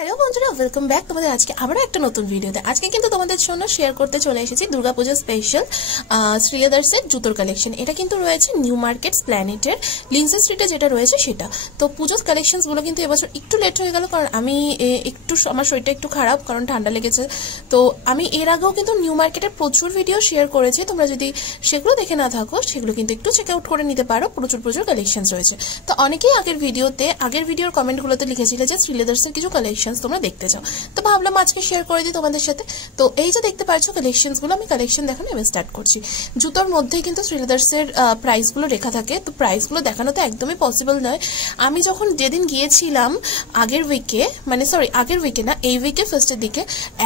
Hello বন্ধুরা, welcome back তোমাদের আজকে আবারও একটা নতুন ভিডিওতে। আজকে কিন্তু তোমাদের জন্য শেয়ার করতে চলে এসেছি দুর্গাপূজা স্পেশাল শ্রীয়াদার্সের জুতোর কালেকশন। এটা কিন্তু রয়েছে নিউ মার্কেট প্ল্যানেটের লিংসে স্ট্রিটে যেটা রয়েছে সেটা। তো পুজোর কালেকশনসগুলো কিন্তু এবছর একটু লেট হয়ে গেল, কারণ আমি আমার শরীরটা একটু খারাপ, কারণ ঠান্ডা লেগেছে। তো আমি এর আগেও কিন্তু নিউ মার্কেটের প্রচুর ভিডিও শেয়ার করেছি, তোমরা যদি সেগুলো দেখে না থাকো সেগুলো কিন্তু একটু চেক আউট করে নিতে পারো। প্রচুর কালেকশনস রয়েছে। তো অনেকেই আগের ভিডিওর কমেন্টগুলোতে লিখেছিলে যে শ্রীয়াদার্সের কিছু কালেকশন তোমরা দেখতে চাও, তো ভাবলাম আজকে শেয়ার করে দিই তোমাদের সাথে। তো এই যে দেখতে পাচ্ছ কালেকশনসগুলো, আমি কালেকশন দেখানো এবার স্টার্ট করছি। জুতোর মধ্যেই কিন্তু শ্রীয়াদার্সের প্রাইসগুলো লেখা থাকে, তো প্রাইসগুলো দেখানো তো একদমই পসিবল নয়। আমি যখন যেদিন গিয়েছিলাম আগের উইকে না, এই উইকে ফার্স্টের দিকে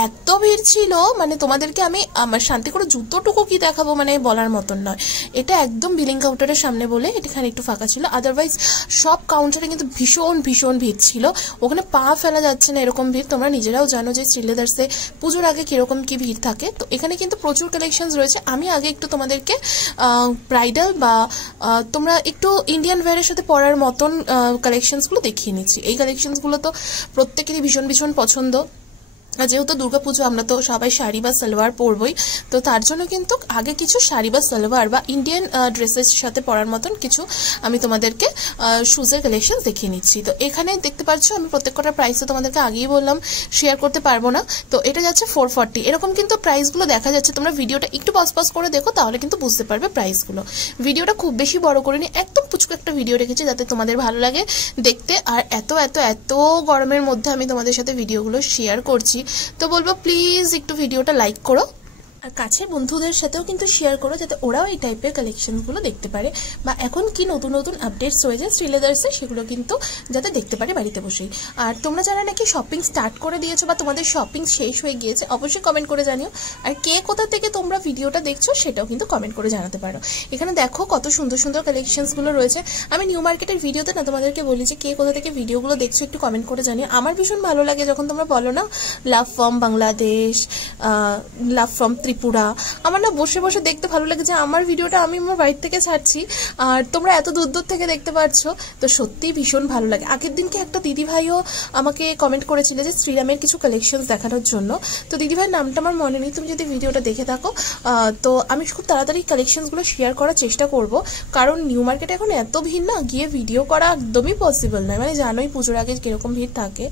এত ভিড় ছিল, মানে তোমাদেরকে আমি আমার শান্তি করে জুতোটুকু কি দেখাবো মানে বলার মতন নয়। এটা একদম বিলিং কাউন্টারের সামনে বলে এখানে একটু ফাঁকা ছিল, আদারওয়াইজ সব কাউন্টারে কিন্তু ভীষণ ভিড় ছিল, ওখানে পা ফেলা যাচ্ছে না এরকম ভিড়। তোমরা নিজেরাও জানো যে শ্রীয়াদার্সে পুজোর আগে কিরকম কি ভিড় থাকে। তো এখানে কিন্তু প্রচুর কালেকশনস রয়েছে। আমি আগে একটু তোমাদেরকে ব্রাইডাল বা তোমরা একটু ইন্ডিয়ান ওয়্যারের সাথে পরার মতন কালেকশনসগুলো দেখিয়ে নিচ্ছি। এই কালেকশনসগুলো তো প্রত্যেকেরই ভীষণ পছন্দ। যেহেতু দুর্গাপুজো, আমরা তো সবাই শাড়ি বা সালোয়ার পরবই, তো তার জন্য কিন্তু আগে কিছু শাড়ি বা সালোয়ার বা ইন্ডিয়ান ড্রেসের সাথে পরার মতন কিছু আমি তোমাদেরকে শুজের কালেকশন দেখিয়ে নিচ্ছি। তো এখানে দেখতে পাচ্ছ আমি প্রত্যেক কটার প্রাইসও তোমাদেরকে আগেই বললাম শেয়ার করতে পারবো না। তো এটা যাচ্ছে 440, এরকম কিন্তু প্রাইসগুলো দেখা যাচ্ছে। তোমরা ভিডিওটা একটু পজ করে দেখো, তাহলে কিন্তু বুঝতে পারবে প্রাইসগুলো। ভিডিওটা খুব বেশি বড় করিনি, একদম পুচকু একটা ভিডিও রেখেছি যাতে তোমাদের ভালো লাগে দেখতে। আর এত গরমের মধ্যে আমি তোমাদের সাথে ভিডিওগুলো শেয়ার করছি, তো বলবো প্লিজ একটু ভিডিওটা লাইক করো আর কাছের বন্ধুদের সাথেও কিন্তু শেয়ার করো, যাতে ওরাও এই টাইপের কালেকশনগুলো দেখতে পারে, বা এখন কি নতুন আপডেটস রয়েছে শ্রীয়াদার্সে সেগুলো কিন্তু যাতে দেখতে পারে বাড়িতে বসেই। আর তোমরা যারা নাকি শপিং স্টার্ট করে দিয়েছো বা তোমাদের শপিং শেষ হয়ে গিয়েছে, অবশ্যই কমেন্ট করে জানিও। আর কে কোথা থেকে তোমরা ভিডিওটা দেখছো সেটাও কিন্তু কমেন্ট করে জানাতে পারো। এখানে দেখো কত সুন্দর কালেকশনসগুলো রয়েছে। আমি নিউ মার্কেটের ভিডিওতে না তোমাদেরকে বলি যে কে কোথা থেকে ভিডিওগুলো দেখছো একটু কমেন্ট করে জানিও। আমার ভীষণ ভালো লাগে যখন তোমরা বলো না love from Bangladesh, love from Tripura. আমার না বসে দেখতে ভালো লাগে যে আমার ভিডিওটা আমি আমার বাড়ির থেকে ছাড়ছি আর তোমরা এত দূর থেকে দেখতে পারছো, তো সত্যিই ভীষণ ভালো লাগে। আগের দিনকে একটা দিদিভাইও আমাকে কমেন্ট করেছিল যে শ্রীরামের কিছু কালেকশনস দেখানোর জন্য। তো দিদিভাইয়ের নামটা আমার মনে নেই, তুমি যদি ভিডিওটা দেখে থাকো তো আমি খুব তাড়াতাড়ি কালেকশনসগুলো শেয়ার করার চেষ্টা করব, কারণ নিউ মার্কেটে এখন এত ভিড় না, গিয়ে ভিডিও করা একদমই পসিবল নয়। মানে জানোই পুজোর আগে কিরকম ভিড় থাকে।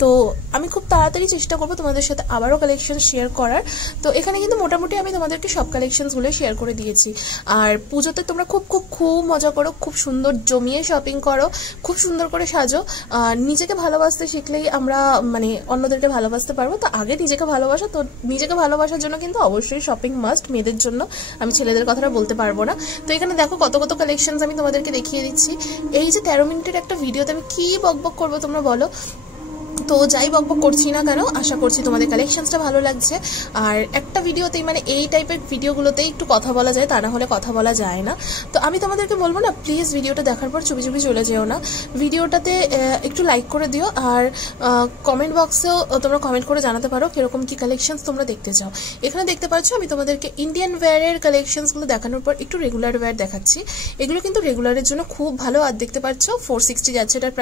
তো আমি খুব তাড়াতাড়ি চেষ্টা করবো তোমাদের সাথে আবারও কালেকশন শেয়ার করার। তো এখানে কিন্তু মোটামুটি আমি তোমাদেরকে সব কালেকশনসগুলো শেয়ার করে দিয়েছি। আর পুজোতে তোমরা খুব মজা করো, খুব সুন্দর জমিয়ে শপিং করো, খুব সুন্দর করে সাজো। নিজেকে ভালোবাসতে শিখলেই আমরা মানে অন্যদেরকে ভালোবাসতে পারবো। তো আগে নিজেকে ভালোবাসো, তো নিজেকে ভালোবাসার জন্য কিন্তু অবশ্যই শপিং মাস্ট মেয়েদের জন্য, আমি ছেলেদের কথাটা বলতে পারবো না। তো এখানে দেখো কত কালেকশনস আমি তোমাদেরকে দেখিয়ে দিচ্ছি। এই যে 13 মিনিটের একটা ভিডিওতে আমি কি বকবক করবো তোমরা বলো। তো যাই বকবক করছি না কেন, আশা করছি তোমাদের কালেকশনসটা ভালো লাগছে। আর একটা ভিডিওতেই মানে এই টাইপের ভিডিওগুলোতেই একটু কথা বলা যায়, তা না হলে কথা বলা যায় না। তো আমি তোমাদেরকে বলবো না প্লিজ ভিডিওটা দেখার পর চুপি চলে যেও না, ভিডিওটাতে একটু লাইক করে দিও। আর কমেন্ট বক্সেও তোমরা কমেন্ট করে জানাতে পারো কিরকম কি কালেকশনস তোমরা দেখতে চাও। এখানে দেখতে পাচ্ছ আমি তোমাদেরকে ইন্ডিয়ান ওয়্যারের কালেকশনসগুলো দেখানোর পর একটু রেগুলার ওয়্যার দেখাচ্ছি। এগুলো কিন্তু রেগুলারের জন্য খুব ভালো। আর দেখতে পাচ্ছ 460 যাচ্ছে এটার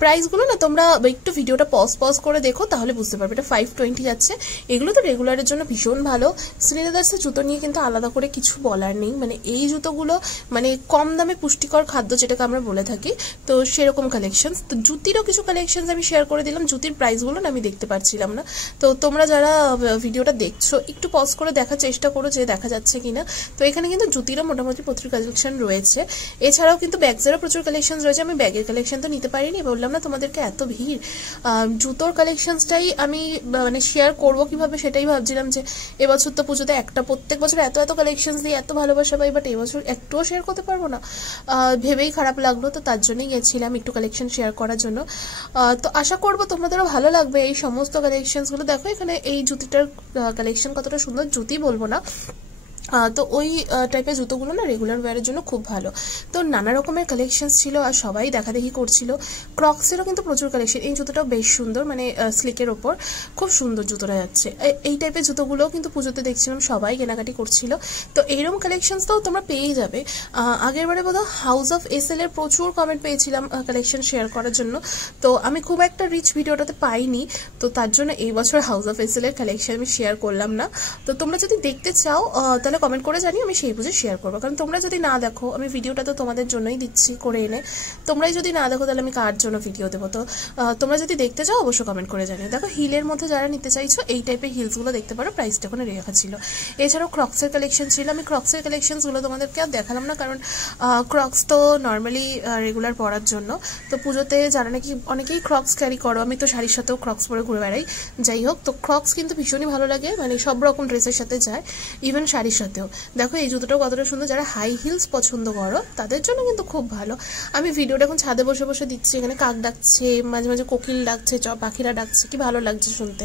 প্রাইসগুলো না তোমরা একটু ভিডিওটা পজ করে দেখো, তাহলে বুঝতে পারবে। এটা 520 যাচ্ছে। এগুলো তো রেগুলারের জন্য ভীষণ ভালো। শ্রীয়াদার্সের জুতো নিয়ে কিন্তু আলাদা করে কিছু বলার নেই, মানে এই জুতোগুলো মানে কম দামে পুষ্টিকর খাদ্য যেটাকে আমরা বলে থাকি, তো সেরকম কালেকশন। তো জুতিরও কিছু কালেকশন আমি শেয়ার করে দিলাম। জুতির প্রাইসগুলো না আমি দেখতে পাচ্ছিলাম না, তো তোমরা যারা ভিডিওটা দেখছো একটু পজ করে দেখার চেষ্টা করো যে দেখা যাচ্ছে কিনা। তো এখানে কিন্তু জুতিরও মোটামুটি প্রচুর কালেকশন রয়েছে। এছাড়াও কিন্তু ব্যাগসেরও প্রচুর কালেকশন রয়েছে। আমি ব্যাগের কালেকশন তো নিতে পারিনি, বললাম না তোমাদেরকে এত ভিড়। জুতোর কালেকশনসটাই আমি মানে শেয়ার করবো কিভাবে সেটাই ভাবছিলাম, যে এবছর তো পুজোতে প্রত্যেক বছর এত কালেকশনস দিয়ে এত ভালোবাসা পাই, বাট এবছর একটুও শেয়ার করতে পারবো না, ভেবেই খারাপ লাগলো। তো তার জন্যই গেছিলাম একটু কালেকশন শেয়ার করার জন্য। তো আশা করবো তোমাদেরও ভালো লাগবে এই সমস্ত কালেকশনসগুলো। দেখো এখানে এই জুতিটার কালেকশন কতটা সুন্দর, জুতি বলবো না, তো ওই টাইপের জুতোগুলো না রেগুলার ওয়্যারের জন্য খুব ভালো। তো নানা রকমের কালেকশনস ছিল আর সবাই দেখাদেখি করছিল। ক্রক্সেরও কিন্তু প্রচুর কালেকশন। এই জুতোটাও বেশ সুন্দর, মানে স্লিকের ওপর খুব সুন্দর জুতোটা যাচ্ছে। এই টাইপের জুতোগুলোও কিন্তু পুজোতে দেখছিলাম সবাই কেনাকাটি করছিল। তো এইরকম কালেকশনস তো তোমরা পেয়েই যাবে। আগের বারে বোধহয় হাউস অফ এসএল এর প্রচুর কমেন্ট পেয়েছিলাম কালেকশন শেয়ার করার জন্য। তো আমি খুব একটা রিচ ভিডিওটাতে পাইনি, তো তার জন্য এই বছর হাউস অফ এসএল এর কালেকশন আমি শেয়ার করলাম না। তো তোমরা যদি দেখতে চাও তাহলে কমেন্ট করে জানি, আমি সেই বুঝে শেয়ার করবো। কারণ তোমরা যদি না দেখো, আমি ভিডিওটা তো তোমাদের জন্যই দিচ্ছি করে এনে, তোমরাই যদি না দেখো তাহলে আমি কার জন্য ভিডিও দেবো? তো তোমরা যদি দেখতে চাও অবশ্যই কমেন্ট করে জানিও। দেখো হিলের মধ্যে যারা নিতে চাইছো এই টাইপের হিলসগুলো দেখতে পারো, প্রাইসটা ওখানে রেখা ছিল। এছাড়াও ক্রক্সের কালেকশন ছিল। আমি ক্রক্সের কালেকশনসগুলো তোমাদেরকে আর দেখালাম না, কারণ ক্রক্স তো নর্মালি রেগুলার পরার জন্য। তো পুজোতে যারা নাকি অনেকেই ক্রক্স ক্যারি করো, আমি তো শাড়ির সাথেও ক্রক্স পরে ঘুরে বেড়াই। যাই হোক, তো ক্রক্স কিন্তু ভীষণই ভালো লাগে, মানে সব রকম ড্রেসের সাথে যায়, ইভেন শাড়ির সাথেও। দেখো এই জুতোটাও কতটা সুন্দর, যারা হাই হিলস পছন্দ করো তাদের জন্য কিন্তু খুব ভালো। আমি ভিডিওটা এখন ছাদে বসে বসে দিচ্ছি, এখানে কাক ডাকছে, মাঝে মাঝে কোকিল ডাকছে, পাখিরা ডাকছে, কি ভালো লাগছে শুনতে।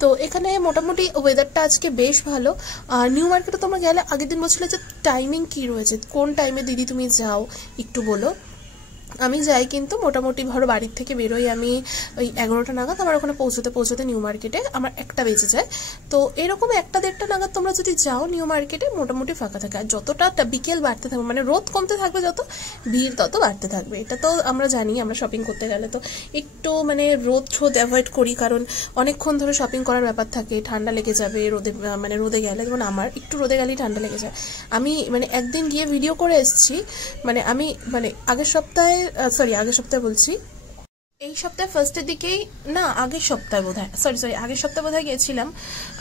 তো এখানে মোটামুটি ওয়েদারটা আজকে বেশ ভালো। আর নিউ মার্কেটে তোমরা গেলে আগের দিন বলছিলে যে টাইমিং কি রয়েছে, কোন টাইমে দিদি তুমি যাও একটু বলো। আমি যাই কিন্তু মোটামুটি ধরো বাড়ির থেকে বেরোই আমি ওই 11টা নাগাদ, আমার ওখানে পৌঁছতে নিউ মার্কেটে আমার 1টা বেজে যায়। তো এরকম 1টা-1:30টা নাগাদ তোমরা যদি যাও নিউ মার্কেটে মোটামুটি ফাঁকা থাকে। আর যতটা বিকেল বাড়তে থাকবে, মানে রোদ কমতে থাকবে যত, ভিড় তত বাড়তে থাকবে। এটা তো আমরা জানি, আমরা শপিং করতে গেলে তো একটু মানে রোদ অ্যাভয়েড করি, কারণ অনেকক্ষণ ধরে শপিং করার ব্যাপার থাকে, ঠান্ডা লেগে যাবে রোদে, মানে রোদে গেলে। যেমন আমার একটু রোদে গেলেই ঠান্ডা লেগে যায়। আমি মানে একদিন গিয়ে ভিডিও করে এসেছি, মানে আমি মানে আগের সপ্তাহে বলছি, এই সপ্তাহে ফার্স্টের দিকেই না, আগের সপ্তাহে বোধহয় আগের সপ্তাহে বোধহয় গেছিলাম,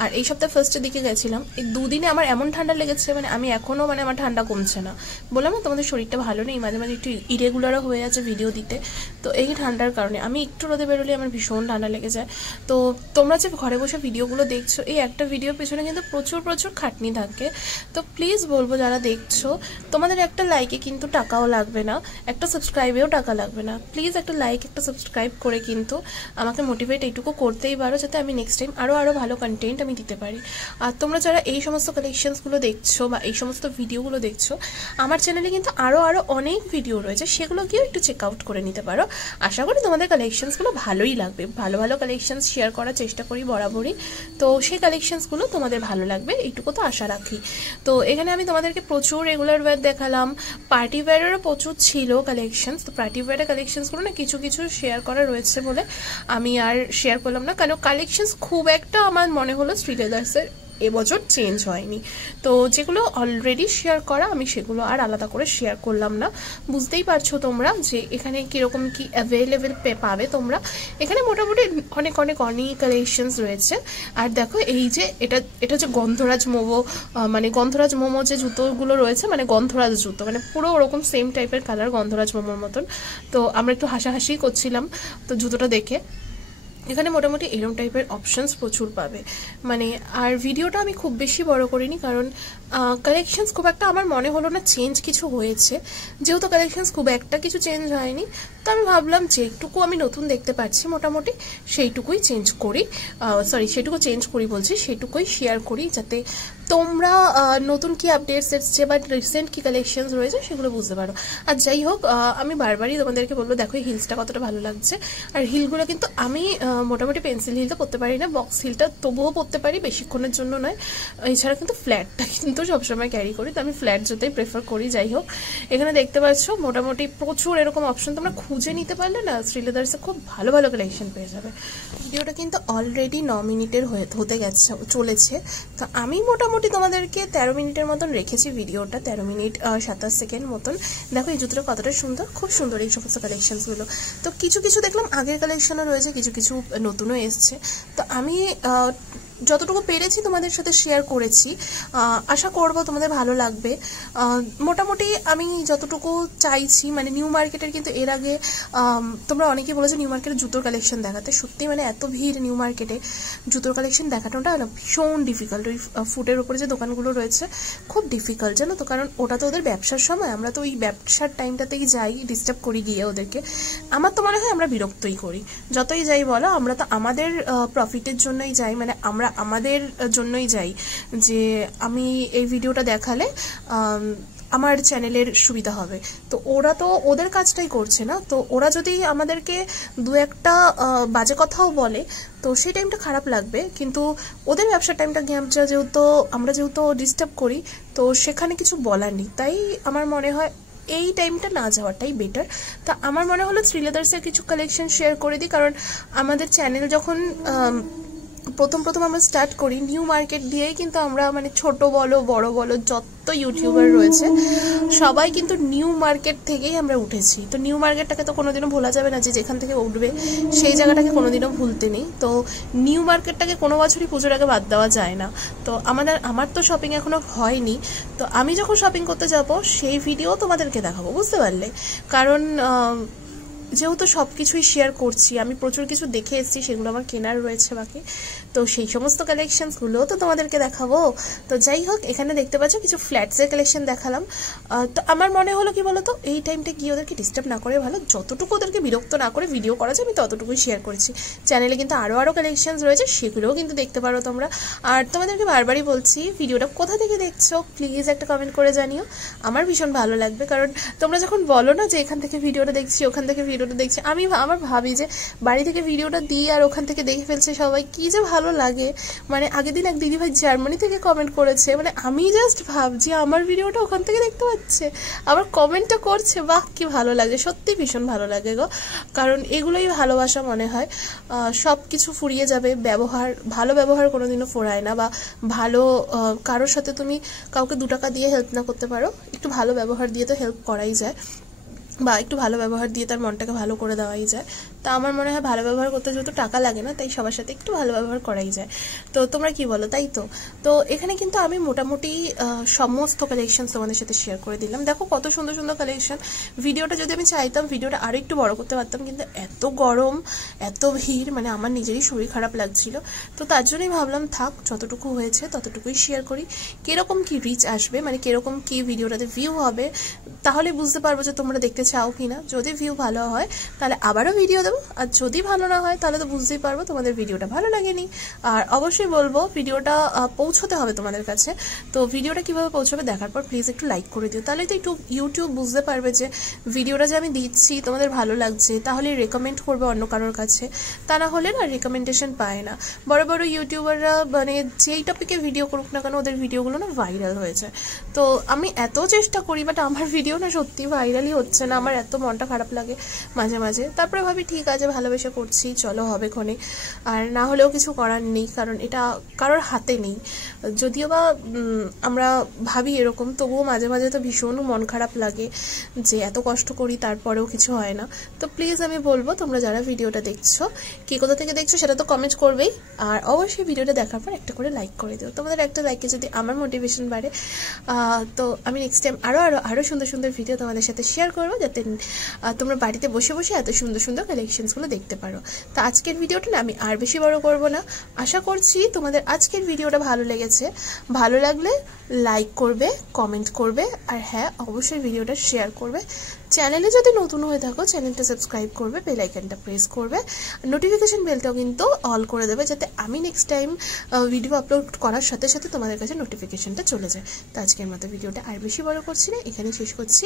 আর এই সপ্তাহে ফার্স্টের দিকে গেছিলাম। এই দুদিনে আমার এমন ঠান্ডা লেগেছে, মানে আমি এখনো মানে আমার ঠান্ডা কমছে না। বললাম না তোমাদের শরীরটা ভালো নেই, মাঝে মাঝে একটু ইরেগুলারও হয়ে আছে ভিডিও দিতে। তো এই ঠান্ডার কারণে আমি একটু রোদে বেরোলে আমার ভীষণ ঠান্ডা লেগে যায়। তো তোমরা যে ঘরে বসে ভিডিওগুলো দেখছো, এই একটা ভিডিওর পেছনে কিন্তু প্রচুর খাটনি থাকে। তো প্লিজ বলবো যারা দেখছো, তোমাদের একটা লাইকে কিন্তু টাকাও লাগবে না, একটা সাবস্ক্রাইবেও টাকা লাগবে না। প্লিজ একটা লাইক, একটা সাবস্ক্রাইব করে কিন্তু আমাকে মোটিভেট এইটুকু করতেই পারো, যাতে আমি নেক্সট টাইম আরও ভালো কন্টেন্ট আমি দিতে পারি। আর তোমরা যারা এই সমস্ত কালেকশনসগুলো দেখছো বা এই সমস্ত ভিডিওগুলো দেখছো, আমার চ্যানেলে কিন্তু আরও অনেক ভিডিও রয়েছে, সেগুলো গিয়েও একটু চেক আউট করে নিতে পারো। আশা করি তোমাদের কালেকশনসগুলো ভালোই লাগবে। ভালো কালেকশনস শেয়ার করার চেষ্টা করি বরাবরই, তো সেই কালেকশনসগুলো তোমাদের ভালো লাগবে এইটুকু তো আশা রাখি। তো এখানে আমি তোমাদেরকে প্রচুর রেগুলার ওয়্যার দেখালাম, পার্টি ওয়্যারেরও প্রচুর ছিল কালেকশনস। তো পার্টি ওয়্যারের কালেকশনসগুলো না কিছু শেয়ার করা রয়েছে বলে আমি আর শেয়ার করলাম না, কারণ কালেকশনস খুব একটা আমার মনে হলো শ্রী লেদার্সের এবছর চেঞ্জ হয়নি। তো যেগুলো অলরেডি শেয়ার করা আমি সেগুলো আর আলাদা করে শেয়ার করলাম না। বুঝতেই পারছো তোমরা যে এখানে কীরকম কি অ্যাভেলেবেল পাবে তোমরা। এখানে মোটামুটি অনেক কালেকশনস রয়েছে। আর দেখো এই যে এটা হচ্ছে গন্ধরাজ মোমো, মানে গন্ধরাজ মোমো যে জুতোগুলো রয়েছে, মানে গন্ধরাজ জুতো, মানে পুরো ওরকম সেম টাইপের কালার গন্ধরাজ মোমোর মতন। তো আমরা একটু হাসাহাসি করছিলাম তো জুতোটা দেখে। এখানে মোটামুটি এরকম টাইপের অপশনস প্রচুর পাবে, মানে আর ভিডিওটা আমি খুব বেশি বড় করিনি, কারণ কালেকশনস খুব একটা আমার মনে হলো না চেঞ্জ কিছু হয়েছে। যেহেতু কালেকশনস খুব একটা কিছু চেঞ্জ হয়নি, তো আমি ভাবলাম যেটুকু আমি নতুন দেখতে পাচ্ছি মোটামুটি সেইটুকুই চেঞ্জ করি, সেইটুকুই শেয়ার করি, যাতে তোমরা নতুন কি আপডেটস এসছে বা রিসেন্ট কি কালেকশনস রয়েছে সেগুলো বুঝতে পারো। আর যাই হোক, আমি বারবারই তোমাদেরকে বলবো, দেখো এই হিলসটা কতটা ভালো লাগছে। আর হিলগুলো কিন্তু আমি মোটামুটি পেন্সিল হিলটা পরতে পারি না, বক্স হিলটা তবুও পরতে পারি, বেশিক্ষণের জন্য নয়। এছাড়া কিন্তু ফ্ল্যাটটা কিন্তু সবসময় ক্যারি করি, তো আমি ফ্ল্যাট জুতোই প্রেফার করি। যাই হোক, এখানে দেখতে পাচ্ছ মোটামুটি প্রচুর এরকম অপশন তোমরা খুঁজে নিতে পারলে না শ্রী লেদার্সে খুব ভালো কালেকশন পেয়ে যাবে। ভিডিওটা কিন্তু অলরেডি 9 মিনিটের হতে চলেছে। তো আমি মোটামুটি তোমাদেরকে 13 মিনিটের মতন রেখেছি ভিডিওটা, 13 মিনিট 27 সেকেন্ড মতন। দেখো এই জুতোটা কতটা সুন্দর, খুব সুন্দর এই সমস্ত কালেকশনসগুলো। তো কিছু দেখলাম আগের কালেকশনও রয়েছে, কিছু নতুনও এসছে। তো আমি যতটুকু পেরেছি তোমাদের সাথে শেয়ার করেছি, আশা করব তোমাদের ভালো লাগবে। মোটামুটি আমি যতটুকু চাইছি, মানে নিউ মার্কেটের কিন্তু এর আগে তোমরা অনেকেই বলেছো নিউ মার্কেটের জুতোর কালেকশন দেখাতে। সত্যি মানে এত ভিড় নিউ মার্কেটে, জুতোর কালেকশন দেখানোটা না ভীষণ ডিফিকাল্ট। ওই ফুটের উপরে যে দোকানগুলো রয়েছে খুব ডিফিকাল্ট, জানো তো, কারণ ওটা তো ওদের ব্যবসার সময়, আমরা তো ওই ব্যবসার টাইমটাতেই যাই, ডিস্টার্ব করি গিয়ে ওদেরকে। আমার তো মনে হয় আমরা বিরক্তই করি, যতই যাই বলো, আমরা তো আমাদের প্রফিটের জন্যই যাই, মানে আমরা তারা আমাদের জন্যই যাই যে আমি এই ভিডিওটা দেখালে আমার চ্যানেলের সুবিধা হবে। তো ওরা তো ওদের কাজটাই করছে না, তো ওরা যদি আমাদেরকে দু একটা বাজে কথাও বলে তো সেই টাইমটা খারাপ লাগবে, কিন্তু ওদের ব্যবসার টাইমটা আমরা যেহেতু ডিস্টার্ব করি, তো সেখানে কিছু বলার নেই। তাই আমার মনে হয় এই টাইমটা না যাওয়াটাই বেটার। তা আমার মনে হলো শ্রীলেদার্সের কিছু কালেকশন শেয়ার করে দিই, কারণ আমাদের চ্যানেল যখন প্রথম আমরা স্টার্ট করি নিউ মার্কেট দিয়েই কিন্তু আমরা মানে ছোট বলো বড় বলো যত ইউটিউবার রয়েছে সবাই কিন্তু নিউ মার্কেট থেকেই আমরা উঠেছি। তো নিউ মার্কেটটাকে তো কোনোদিনও ভোলা যাবে না, যে যেখান থেকে উঠবে সেই জায়গাটাকে কোনোদিনও ভুলতে নেই। তো নিউ মার্কেটটাকে কোনো বছরই পুজোর আগে বাদ দেওয়া যায় না। তো আমার তো শপিং এখনো হয়নি, তো আমি যখন শপিং করতে যাব সেই ভিডিও তোমাদেরকে দেখাবো, বুঝতে পারলে? কারণ যেহেতু সব কিছুই শেয়ার করছি, আমি প্রচুর কিছু দেখে এসেছি, সেগুলো আমার কেনার রয়েছে বাকি, তো সেই সমস্ত কালেকশনসগুলোও তো তোমাদেরকে দেখাবো। তো যাই হোক, এখানে দেখতে পাচ্ছ কিছু ফ্ল্যাটসের কালেকশন দেখালাম। তো আমার মনে হলো কি বলতো, এই টাইমটা গিয়ে ওদেরকে ডিস্টার্ব না করে ভালো, যতটুকু ওদেরকে বিরক্ত না করে ভিডিও করা যায় আমি ততটুকুই শেয়ার করেছি। চ্যানেলে কিন্তু আরও কালেকশনস রয়েছে, সেগুলোও কিন্তু দেখতে পারো তোমরা। আর তোমাদেরকে বারবারই বলছি, ভিডিওটা কোথা থেকে দেখছো প্লিজ একটা কমেন্ট করে জানিও, আমার ভীষণ ভালো লাগবে। কারণ তোমরা যখন বলো না যে এখান থেকে ভিডিওটা দেখছি, ওখান থেকে ভিডিওটা দেখছি, আমার ভাবি যে বাড়ি থেকে ভিডিওটা দিই আর ওখান থেকে দেখে ফেলছে সবাই, কি যে ভালো লাগে। মানে আগের দিন এক দিদিভাই জার্মানি থেকে কমেন্ট করেছে, মানে আমি জাস্ট ভাবছি আমার ভিডিওটা ওখান থেকে দেখতে পাচ্ছে, আবার কমেন্টটা করছে, বাহ কি ভালো লাগে, সত্যি ভীষণ ভালো লাগে গো। কারণ এগুলোই ভালোবাসা মনে হয়। সব কিছু ফুরিয়ে যাবে, ভালো ব্যবহার কোনোদিনও ফোরায় না, বা ভালো কারোর সাথে তুমি কাউকে 2 টাকা দিয়ে হেল্প না করতে পারো, একটু ভালো ব্যবহার দিয়ে তো হেল্প করাই যায়, বা একটু ভালো ব্যবহার দিয়ে তার মনটাকে ভালো করে দেওয়াই যায়। তা আমার মনে হয় ভালো ব্যবহার করতে যেহেতু টাকা লাগে না, তাই সবার সাথে একটু ভালো ব্যবহার করাই যায়। তো তোমরা কি বলো, তাই তো? তো এখানে কিন্তু আমি মোটামুটি সমস্ত কালেকশন তোমাদের সাথে শেয়ার করে দিলাম। দেখো কত সুন্দর সুন্দর কালেকশন। ভিডিওটা যদি আমি চাইতাম ভিডিওটা আরও একটু বড় করতে পারতাম, কিন্তু এত গরম, এত ভিড়, মানে আমার নিজেরই শরীর খারাপ লাগছিল। তো তার জন্যই ভাবলাম থাক, যতটুকু হয়েছে ততটুকুই শেয়ার করি। কীরকম কি রিচ আসবে, মানে কীরকম কি ভিডিওটাতে ভিউ হবে, তাহলে বুঝতে পারবো যে তোমরা দেখতে চাও কি না। যদি ভিউ ভালো হয় তাহলে আবারও ভিডিও দেবো, আর যদি ভালো না হয় তাহলে তো বুঝতেই পারবো তোমাদের ভিডিওটা ভালো লাগেনি। আর অবশ্যই বলবো ভিডিওটা পৌঁছতে হবে তোমাদের কাছে। তো ভিডিওটা কিভাবে পৌঁছবে দেখার পর প্লিজ একটু লাইক করে দিও, তাহলে তো একটু ইউটিউব বুঝতে পারবে যে ভিডিওটা যে আমি দিচ্ছি তোমাদের ভালো লাগছে, তাহলে রেকমেন্ড করবে অন্য কারোর কাছে। তা না হলে না রেকমেন্ডেশন পায় না। বড় বড় ইউটিউবাররা মানে যেই টপিকে ভিডিও করুক না কেন, ওদের ভিডিওগুলো না ভাইরাল হয়ে যায়। তো আমি এত চেষ্টা করি, বাট আমার ভিডিও না সত্যি ভাইরালই হচ্ছে না, আমার এত মনটা খারাপ লাগে মাঝে মাঝে। তারপরে ভাবি ঠিক আছে, ভালোবেসে করছি, চলো হবে ক্ষণে, আর না হলেও কিছু করার নেই, কারণ এটা কারোর হাতে নেই। যদিও বা আমরা ভাবি এরকম, তবুও মাঝে মাঝে তো ভীষণ মন খারাপ লাগে যে এত কষ্ট করি তারপরেও কিছু হয় না। তো প্লিজ আমি বলবো, তোমরা যারা ভিডিওটা দেখছো, কে কোথা থেকে দেখছো সেটা তো কমেন্ট করবেই, আর অবশ্যই ভিডিওটা দেখার পর একটা করে লাইক করে দিও। তোমাদের একটা লাইকে যদি আমার মোটিভেশন বাড়ে, তো আমি নেক্সট টাইম আরও সুন্দর সুন্দর ভিডিও তোমাদের সাথে শেয়ার করবো, যাতে তোমরা বাড়িতে বসে বসে এত সুন্দর সুন্দর কালেকশনসগুলো দেখতে পারো। তো আজকের ভিডিওটা না আমি আর বেশি বড় করব না। আশা করছি তোমাদের আজকের ভিডিওটা ভালো লেগেছে। ভালো লাগলে লাইক করবে, কমেন্ট করবে, আর হ্যাঁ অবশ্যই ভিডিওটা শেয়ার করবে। চ্যানেলে যদি নতুন হয়ে থাকো চ্যানেলটা সাবস্ক্রাইব করবে, বেল আইকনটা প্রেস করবে, নোটিফিকেশন বেলটাও কিন্তু অল করে দেবে, যাতে আমি নেক্সট টাইম ভিডিও আপলোড করার সাথে সাথে তোমাদের কাছে নোটিফিকেশনটা চলে যায়। তো আজকের মতো ভিডিওটা আর বেশি বড় করছি না, এখানে শেষ করছি।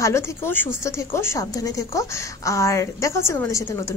ভালো থেকো, সুস্থ থেকো, সাবধানে থেকো, আর দেখা হচ্ছে তোমাদের সাথে নতুন